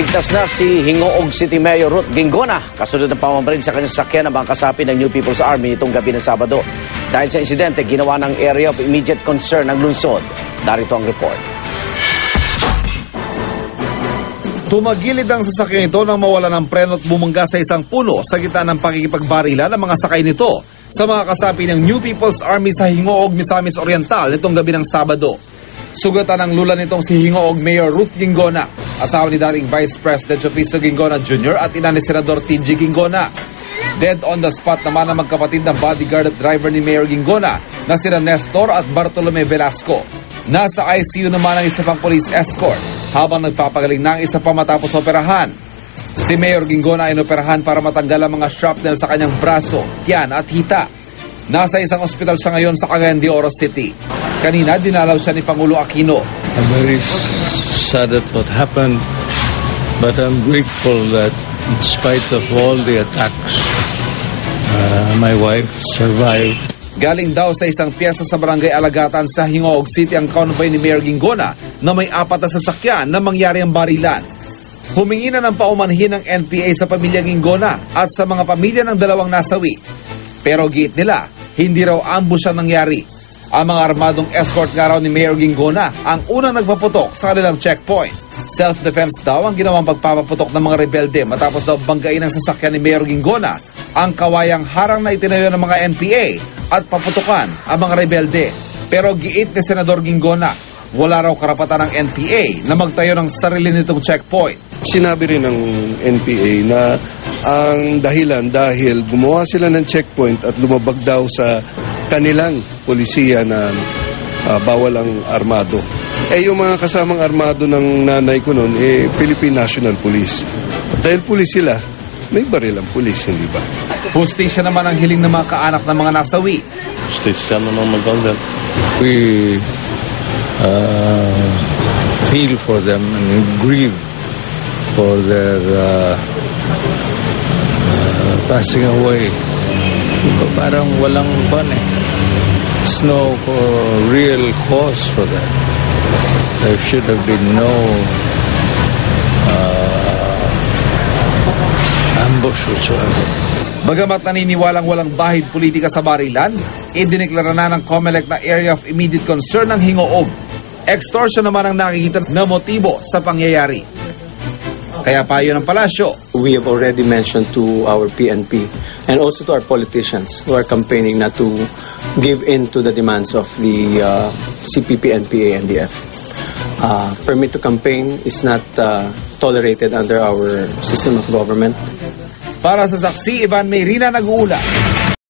Ligtas na si Hingoog City Mayor Ruth Gingona kasunod ng pamamaril sa kanyang sakyan ng mga kasapi ng New People's Army nitong gabi ng Sabado. Dahil sa insidente, ginawa ng area of immediate concern ng lungsod. Darito ang report. Tumagilid ang sasakyan ito nang mawala ng preno at bumangga sa isang puno sa gitna ng pakikipagbarila ng mga sakay nito sa mga kasapi ng New People's Army sa Hingoog, Misamis Oriental nitong gabi ng Sabado. Sugatan ang lula nitong si Hingoog Mayor Ruth Gingona, asawa ni dating Vice President Jopiso Gingona Jr. at ina ni Senador TG Gingona. Dead on the spot naman ang magkapatid ng bodyguard at driver ni Mayor Gingona na sina Nestor at Bartolome Velasco. Nasa ICU naman ang isa pang police escort habang nagpapagaling na ang isa pa matapos operahan. Si Mayor Gingona ay inoperahan para matanggal ang mga shrapnel sa kanyang braso, tiyan at hita. Nasa isang ospital siya ngayon sa Cagayan de Oro City. Kanina, dinalaw siya ni Pangulo Aquino. I'm very sad at what happened, but I'm grateful that in spite of all the attacks, my wife survived. Galing daw sa isang piyesta sa Barangay Alagatan sa Hingoog City ang convoy ni Mayor Gingona na may 4 na sasakyan na mangyari ang barilan. Humingi na ng paumanhin ng NPA sa pamilya Gingona at sa mga pamilya ng dalawang nasawi. Pero giit nila, hindi raw ambush ang nangyari. Ang mga armadong escort nga raw ni Mayor Gingona ang unang nagpaputok sa kanilang checkpoint. Self-defense daw ang ginawang pagpapaputok ng mga rebelde matapos daw banggain ang sasakyan ni Mayor Gingona ang kawayang harang na itinayo ng mga NPA at paputukan ang mga rebelde. Pero giit ni Senador Gingona, wala raw karapatan ng NPA na magtayo ng sarili nitong checkpoint. Sinabi rin ng NPA na ang dahilan dahil gumawa sila ng checkpoint at lumabag daw sa kanilang polisiya na bawal ang armado. Yung mga kasamang armado ng nanay ko noon, Philippine National Police. Dahil pulis sila, may baril ang pulis, hindi ba? Hustisya naman ang hiling ng mga kaanak ng mga nasawi. Justisya naman maganda. We feel for them and we grieve for their passing away. Parang walang There's no real cause for that. There should have been no ambush whatsoever. Bagamat naniniwalang walang bahid politika sa barilan, idineklara na ng COMELEC na area of immediate concern ng Hingoog. Extortion naman ang nakikita na motibo sa pangyayari. Kaya payo ng palasyo. We have already mentioned to our PNP and also to our politicians who are campaigning not to give in to the demands of the CPP, NPA, and NDF. Permit to campaign is not tolerated under our system of government. Para sa saksi, Ivan Mayrina nag-uula.